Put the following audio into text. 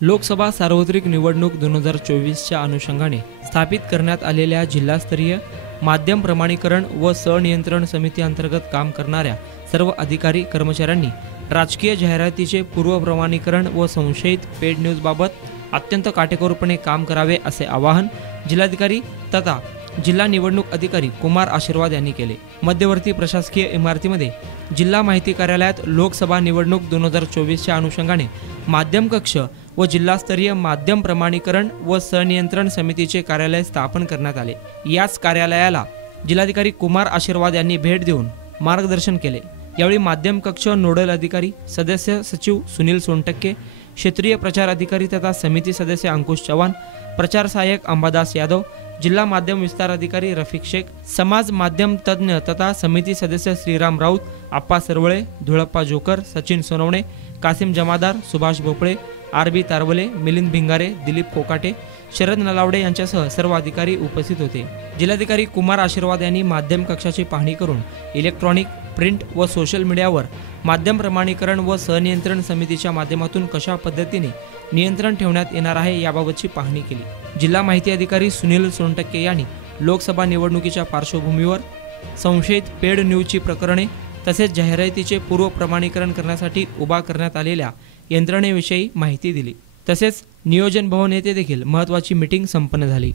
लोकसभा सार्वत्रिक निवडणूक 2024च्या अनुषंगाने स्थापित करण्यात आलेल्या जिल्हास्तरीय माध्यम प्रमाणीकरण व संनियंत्रण समिती अंतर्गत काम करणाऱ्या सर्व अधिकारी कर्मचाऱ्यांनी राजकीय जाहिरातीचे पूर्वप्रमाणीकरण व संशयित पेड न्यूजबाबत अत्यंत काटेकोरपणे काम करावे असे आवाहन जिल्हाधिकारी तथा जिल्हा निवडणूक अधिकारी कुमार आशीर्वाद यांनी केले। मध्यवर्ती प्रशासकीय इमारतीमध्ये जिल्हा माहिती कार्यालयात लोकसभा निवडणूक 2024च्या अनुषंगाने माध्यम कक्ष व जिल्हास्तरीय माध्यम प्रमाणीकरण व संनियंत्रण समितीचे कार्यालय स्थापन करण्यात आले। याच कार्यालयाला जिल्हाधिकारी कुमार आशीर्वाद यांनी भेट देऊन मार्गदर्शन केले। यावेळी माध्यम कक्ष नोडल अधिकारी सदस्य सचिव सुनील सोनटक्के, क्षेत्रीय प्रचार अधिकारी तथा समिती सदस्य अंकुश चव्हाण, प्रचार सहाय्यक अंबादास यादव, जिल्हा माध्यम विस्तार अधिकारी रफिक शेख, समाज माध्यम तज्ञ तथा समिती सदस्य श्रीराम राऊत, आप्पा सरवळे, धुळप्पा जोकर, सचिन सोनवणे, कासिम जमादार, सुभाष भोपळे, आरबी तारवले, मिलिंद भिंगारे, दिलीप कोकाटे, शरद नलावडे यांच्यासह सर्व अधिकारी उपस्थित होते। जिल्हाधिकारी कुमार आशीर्वाद यांनी माध्यम कक्षाची पाहणी करून इलेक्ट्रॉनिक, प्रिंट व सोशल मीडियावर माध्यम प्रमाणीकरण व संनियंत्रण समितीच्या माध्यमातून कशा पद्धतीने नियंत्रण ठेवण्यात येणार आहे याबाबतची पाहणी केली। जिल्हा माहिती अधिकारी सुनील सोनटक्के यांनी लोकसभा निवडणुकीच्या पार्श्वभूमीवर संशयित पेड न्यूजची प्रकरणे तसेच जाहिरातीचे पूर्व प्रमाणीकरण करण्यासाठी उभा करण्यात आलेल्या यंत्रणेविषयी माहिती दिली। तसेच नियोजन भवन येथे देखील महत्त्वाची मीटिंग संपन्न झाली।